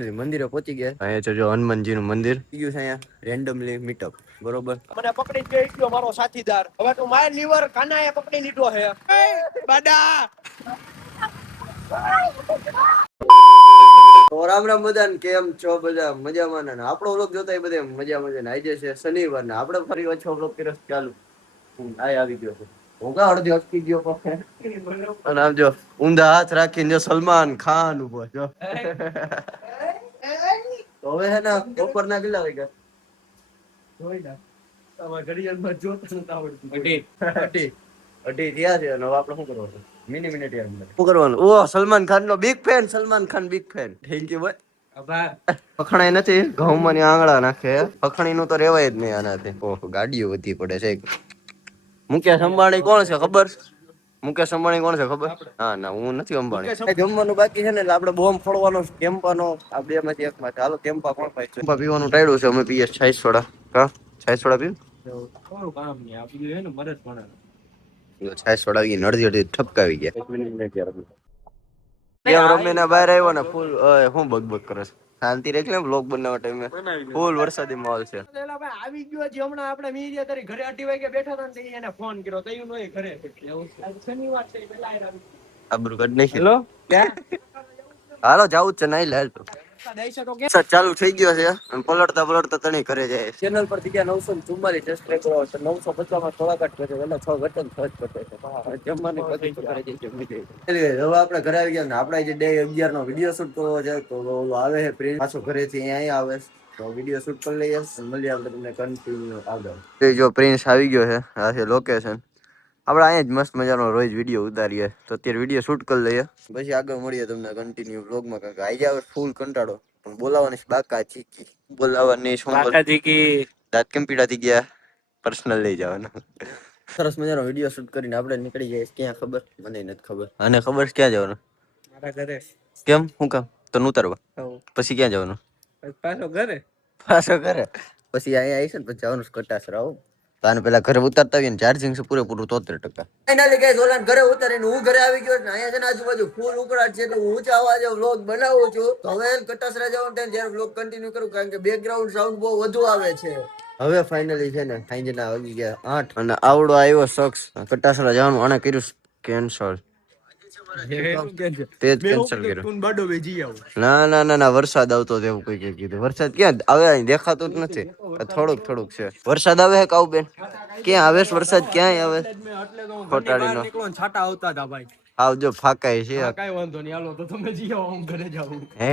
મંદિરે પહોંચી ગયા. અહીંયા છે જો હનુમાનજી નું મંદિર. ગયું છે અહીંયા રેન્ડમલી મીટઅપ. બરોબર. મને પકડી ગઈ ગયો મારો સાથીદાર. હવે તો માય લીવર કાનાએ પકડી લીધો છે. બાડા. તો રામ રામ બધાને, કેમ છો બધા? મજામાં ને? આપણો વ્લોગ જોતા બધા મજામાં. આજે છે શનિવાર ને આપણે ફરી પાછો વ્લોગ કર્યો ચાલુ. આવી ગયો છે. હું કા અડધી અટકી ગયો અને આમ જો ઊંધા હાથ રાખીને જો સલમાન ખાન ઉભો જો. તો હવે હે ને બપોરના કેટલા વાગ્યા જોઈ ના તમારા ઘડિયાળમાં જોતા નતા આવડતું. અઢી થયા છે અને હવે આપણે શું કરવાનું? મિનિટ યાર શું કરવાનું? ઓ સલમાન ખાન નો big fan. Salman Khan big fan. Thank you ભાઈ. પખણાય નથી ઘઉંમાં ની આંગળા નાખે. પખણી નું તો રેવાય જ નહીં આનાથી. ઓહો ગાડીઓ વધી પડે છે. મુકેશ અંબાણી કોણ છે ખબર? મુકેશ અંબાણી કોણ છે ખબર? હા ના હું નથી અંબાણી. જમવાનું બાકી છે ને એટલે આપણે બોમ્બ ફોડવાનો કેમ્પાનો આ બે માંથી એક માં. હાલો કેમ્પા કોણ પાય? કેમ્પા પીવાનું ટાળ્યું છે. અમે પીએ છાઈસ સોડા. કા છાઈસ સોડા પીવું? થોડું કામ નહીં આ પીવું હે ને મદદ પણ છાઈસ સોડા ઈ નડધી અડધી ઠપકાવી ગયા. 1 મિનિટ યાર કેમ રમીને બહાર આવ્યો ને ફૂલ હું બગબગ કરે છે. શાંતિ રેખ લે. વ્લોગ બનાવવા ટાઈમે ફૂલ વરસાદી માહોલ છે. આવી ગયો છે હમણાં. આપણે મીડિયા તારી ઘરે 8 વાગે બેઠા હતા ને એને ફોન કર્યો તો એનો ઘરે શનિવાર છે પેલા આબરૂ કાઢ નાખી. હેલો હાલો જાવું છે નાઈ લે તો ચાલુ થઈ ગયો છે. પલટતા પલટતા તણી ઘરે જાય. ચેનલ પર થી 944 સબસ્ક્રાઇબર છે. 950 માં થોડા કટ કરે એટલે 6 ઘટન 6 ઘટે છે. જમવાની પછી કરે છે જમી જાય. હવે આપણે ઘરે આવી ગયા ને આપણે જે ડે 11 નો વિડિયો શૂટ કરવો છે તો આવે છે પ્રિન્સ પાછો ઘરેથી અહીંયા આવે તો વિડિયો શૂટ કરી લઈએ. મળીએ આપણે તમને કન્ટિન્યુ આગળ. જો પ્રિન્સ આવી ગયો છે. આ છે લોકેશન. આપણે અહીંયા જ મસ્ત મજાનો રોજ વિડીયો ઉતારીએ તો અત્યારે વિડીયો શૂટ કરી લઈએ પછી આગળ મળીએ તમને કન્ટિન્યુ વ્લોગમાં. કારણ કે આજે આવે ફૂલ કંટાળો પણ બોલાવાની બાકા ચીકી બોલાવાની શું બાકા ચીકી દાંત કેમ પીડાતી ગયા પર્સનલ લઈ જવાનું. સરસ મજાનો વિડીયો શૂટ કરીને આપણે નીકળી જઈએ. ક્યાં ખબર? મને નથી ખબર. આને ખબર છે ક્યાં જવાનું? મારા ઘરે. કેમ? શું કામ? તો ઉતારવા પછી ક્યાં જવાનું? પાછો ઘરે. પાછો ઘરે પછી અહીંયા આવીશ ને પછી જવાનું કટાસર આવું. આને પેલા ઘરે ઉતારતા આવીને ચાર્જિંગ છે પૂરેપૂરું 73%. ફાઇનલી ગાઈસ ઓલાને ઘરે ઉતારીને હું ઘરે આવી ગયો ને અહીંયા છે ને આજુબાજુ ફૂલ ઉકળાટ છે એટલે હું ઊંચા અવાજે વ્લોગ બનાવું છું. તો હવે કટાસરા જવાનું ટાઈમ જ્યારે વ્લોગ કન્ટિન્યુ કરું કારણ કે બેકગ્રાઉન્ડ સાઉન્ડ બહુ વધુ આવે છે. હવે ફાઇનલી છે ને સાંજના વાગી ગયા 8 અને આવડો આવ્યો શખ્સ કટાસરા જવાનું આને કર્યું કેન્સલ. તે જ કેન્સલ કર્યું. ના ના ના ના વરસાદ આવતો એવું કોઈ કીધું. વરસાદ ક્યાં આવે? અહીં દેખાતો જ નથી. થોડુંક થોડુંક છે. વરસાદ આવે હે કાઉ બેન? ક્યાં આવે વરસાદ? ક્યાંય આવે? ખોટાડીનો છાટા આવતા હતા ભાઈ. આવજો ફાકાય છે. કાઈ વાંધો નહીં હાલો તો તમે જી આવો હું ઘરે જાઉં. હે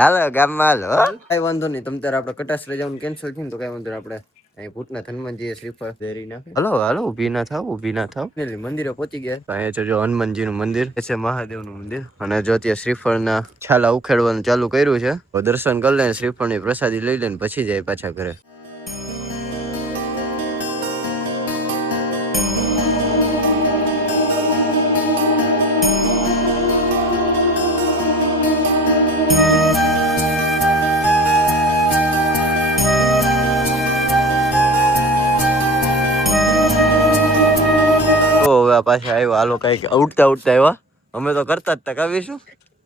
હાલો ગામમાં હાલો. કાઈ વાંધો નહીં તમ તારે આપણે કટાસરે જવાનું કેન્સલ થયું તો કાઈ વાંધો નહીં. આપણે અહીં ભૂતના હનુમાનજી શ્રીફળ દેરી નાખે. હાલો હાલો ઊભી ના થાવ ઊભી ના થાવ. મંદિરે પહોંચી ગયા. અહીંયા છે જો હનુમાનજી નું મંદિર છે મહાદેવ નું મંદિર અને જો ત્યાં શ્રીફળ ના છાલા ઉખેડવાનું ચાલુ કર્યું છે. દર્શન કરી લે શ્રીફળ ની પ્રસાદી લઈ લે પછી જાય પાછા ઘરે. પાછા આવ્યો હાલો કઈક ઉડતા ઉડતા આવ્યા. અમે તો કરતા જ તકાવીશું.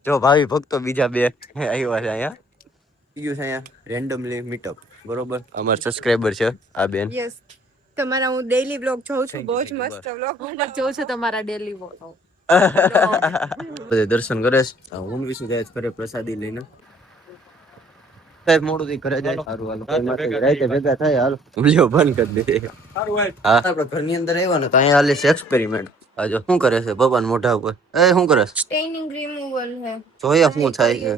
જો ભાવિ ભક્તો બીજા બે આવ્યા છે અહીંયા. ગયું છે અહીંયા રેન્ડમલી મીટઅપ. બરોબર અમાર સબસ્ક્રાઇબર છે આ બેન. યસ તમારા હું ડેઈલી વ્લોગ જોઉં છું. બહુ જ મસ્ત વ્લોગ જોઉં છું તમારા ડેઈલી વ્લોગ. બધે દર્શન કરે છે. હું વિશે જાય ઘરે પ્રસાદી લઈને. સાહેબ મોડું થી ઘરે જાય. સારું હાલો રાતે ભેગા થાય. હાલો વિડિયો બંધ કરી દે. સારું ભાઈ. હા આપણે ઘરની અંદર આવ્યા ને તો અહીંયા હાલે છે એક્સપેરિમેન્ટ. આ જો શું કરે છે ભગવાન મોઢા ઉપર? એ શું કરે છે? સ્ટેનિંગ રિમૂવલ છે. જોયા શું થાય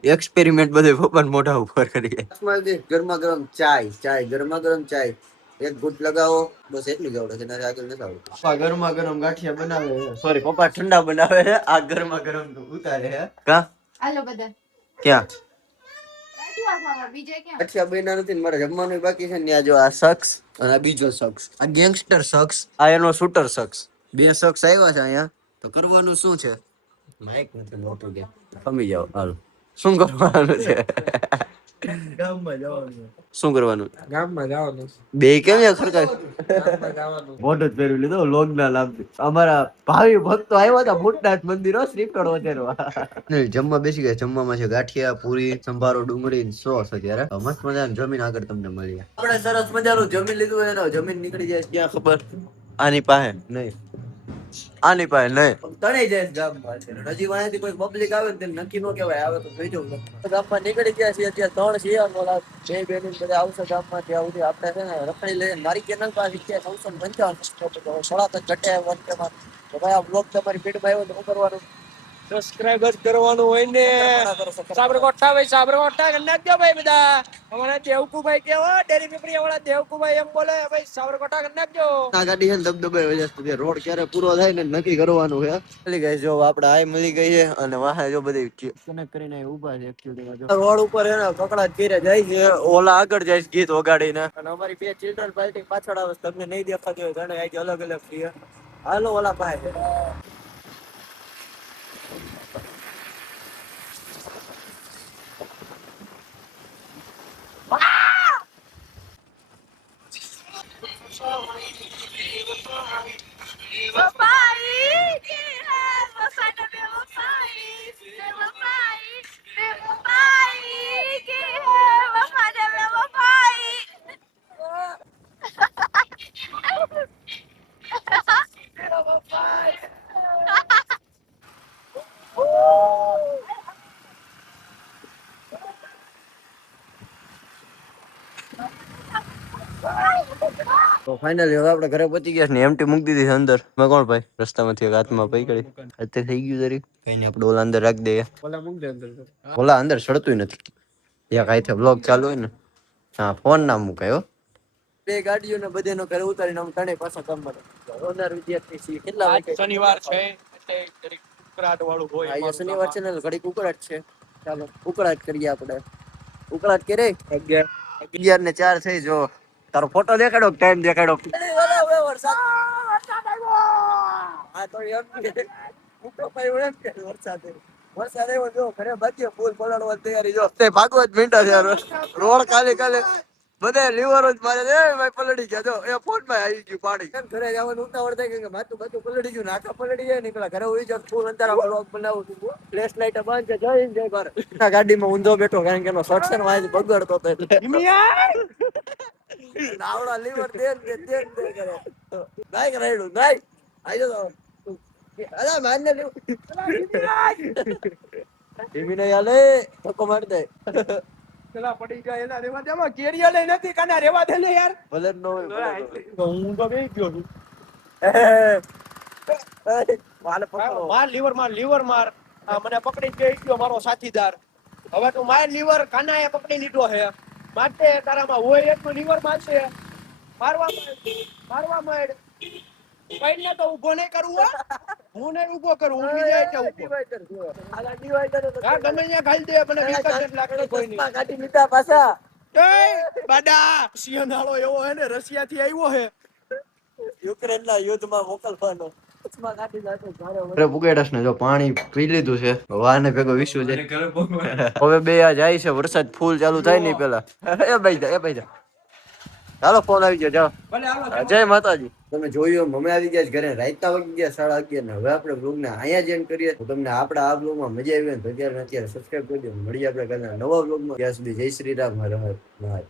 છે એક્સપેરિમેન્ટ બધે ભગવાન મોઢા ઉપર કરીએ. ગરમા ગરમ ચાય ગરમા ગરમ ચાય એક ઘૂંટ લગાવો બસ એટલું જ આવડે છે. આગળ નથી આવડતું. પપ્પા ગરમા ગરમ ગાંઠિયા બનાવે. સોરી પપ્પા ઠંડા બનાવે છે. આ ગરમા ગરમ તો ઉતારે છે. કા હાલો બધા ક્યાં ગાંઠિયા બન્યા નથી મારે જમવાનું બાકી છે ને. આ જો આ શખ્સ અને આ બીજો શખ્સ આ ગેંગસ્ટર શખ્સ આ એનો શૂટર શખ્સ બે શખ્સ આવ્યા છે અહીંયા. તો કરવાનું શું છે? માઈક નથી મોટું કે ખમી જાવ. હાલો શું કરવાનું છે? ગામમાં જવાનું. શું કરવાનું? ગામમાં જવાનું. બે કેમ યાર ખરકા ગામમાં જવાનું. મોઢો જ પહેરી લીધો લોગ ના લાભ. અમારા ભાવિ ભક્તો આવ્યા હતા ભૂતનાથ મંદિર શ્રીફળ વધારવા. જમવા બેસી ગયા. જમવામાં છે ગાંઠિયા, પૂરી, સંભારો, ડુંગળી, સોસ. અત્યારે મસ્ત મજાનું જમીન આગળ તમને મળી. આપણે સરસ મજાનું જમીન લીધું એનો જમીન નીકળી જાય ક્યાં ખબર. આની પાસે નહીં, આની પાસે નહીં, તણાઈ જાય ગામમાં. હજી વાંથી કોઈ પબ્લિક આવે ને નક્કી નો કહેવાય. આવે તો જોઈ જવું. ગામમાં નીકળી ગયા છીએ અત્યારે 3 છે. ઓલા બે બેન બધા આવશે ગામમાં. ત્યાં સુધી આપણે છે ને રખડી લઈએ. મારી ચેનલ પાસે 955 સળાત ઘટે વખતેમાં. તો ભાઈ આ બ્લોગ તમારી ફીડમાં આવ્યો તો શું કરવાનું? સબસ્ક્રાઇબ જ કરવાનું હોય ને. સાબરકોઠા ભાઈ સાબરકોઠા કરી નાખજો ભાઈ બધા. અમારા દેવકુભાઈ કેવો ડેરી પીપળી વાળા દેવકુભાઈ એમ બોલે ભાઈ સાબરકોઠા કરી નાખજો. આ ગાડી છે ને દબદબાઈ વજે છે. રોડ ક્યારે પૂરો થાય ને નક્કી કરવાનું છે. મળી ગઈ જો આપણે આય મળી ગઈ છે અને વાહે જો બધી કનેક્ટ કરીને ઊભા છે. એક્ચ્યુઅલી રોડ ઉપર છે ને કકડાટ કરે જાય છે. ઓલા આગળ જાય ગીત વગાડીને અને અમારી બે ચિલ્ડ્રન પાર્ટી પાછળ આવે. તમને નહીં દેખાતી હોય ઘણે આજે અલગ અલગ છે. હાલો ઓલા પાસે તો ફાઇનલી હવે આપણે ઘરે પહોંચી ગયા છે ને એમટી મૂકી દીધી છે અંદર. મેં કોણ ભાઈ રસ્તામાંથી એક હાથમાં પકડી અત્યારે થઈ ગયું જરી કઈ નહીં. આપણે ઓલા અંદર રાખી દઈએ. ઓલા અંદર સડતું નથી. એક આઈથે બ્લોગ ચાલુ હોય ને હા ફોન ના મુકાયો. બે ગાડીઓ ને બધેનો ઘરે ઉતારીને અમે ત્રણેય પાછા કામમાં ઓનર વિદ્યાર્થી છીએ. કેટલા વાગે? શનિવાર છે એટલે જરીક ઉકળાટ વાળું હોય. આ શનિવાર છે ને ઘડીક ઉકળાટ છે. ચાલો ઉકળાટ કરીએ આપણે. ઉકળાટ કરે 11:04 થઈ. જો તારો ફોટો દેખાડો ટાઈમ દેખાડો. વરસાદ આવ્યો જો ઘરે બાકી ફૂલ પલળવા તૈયારી. જો તે ભાગવત મીંડા છે રોડ કાલે બધા લીવરો જ મારે ભાઈ પલળી ગયા. જો એ ફોન માં આવી ગયું પાણી. કેમ ઘરે જવાનું ઉતાવળ થાય કે માથું બાથું પલળી ગયું નાકા પલળી જાય નીકળા ઘરે ઉઈ જાવ. ફૂલ અંતર બ્લોગ બનાવું છું. ફ્લેશ લાઈટ બંધ છે. જય હિન્દ જય ભારત. ગાડીમાં ઊંધો બેઠો કારણ કે એનો સટસન વાય બગડતો હતો એટલે નાવડા લીવર દે કરે નાઈ રાયડું નાઈ આજો તો અલા માનને લીવર ધીમી નહીં હાલે ધક્કો મારી દે. પેલા પડી જાય એના રેવા દેમાં કેરિયા લઈ નથી કાના રેવા દે ને યાર. ભલે નો હોય હું તો બેહી ગયો છું. વાલે પકડો માર લીવર માર. આ મને પકડી ગઈ ગયો મારો સાથીદાર. હવે તું માર લીવર કાનાએ પકડી લીધો હે. માટે તારામાં હોય એટલું લીવર મારશે. મારવા માંડ પૈને તો ઊભો નહીં કરું હો. હું નહીં ઊભો કરું. હું બીજા એટલે ઊભો. આલા ડિવાઈડર તો હા ગમે ત્યાં ખાઈ દે મને વિશ્વાસ નથી લાગતો કોઈ નહીં. ગાડી લીધા પાછા એ બાડા સિયાનાળો એવો હે ને રશિયા થી આવ્યો હે. યુક્રેન ના યુદ્ધમાં મોકલવાનો. પુગેડસ ને જો પાણી પી લીધું છે. વાને ભેગો વિશ્વ છે. હવે બે આ જાય છે. વરસાદ ફૂલ ચાલુ થાય નહીં પેલા એ ભાઈ ચાલો ફોન આવી ગયો. જાઓ જય માતાજી. તમે જોયું અમે આવી ગયા ઘરે રાતના વાગી ગયા 11:30 ને હવે આપણે બ્લોગ ને અહીંયા જ એન્ડ કરીએ. તો તમને આપણા આ બ્લોગ માં મજા આવી ને તો અત્યારે સબસ્ક્રાઇબ કરી દો. મળીએ આપણે ઘરના નવા બ્લોગ માં. ત્યાં સુધી જય શ્રી રામ. હર હર મહાદેવ.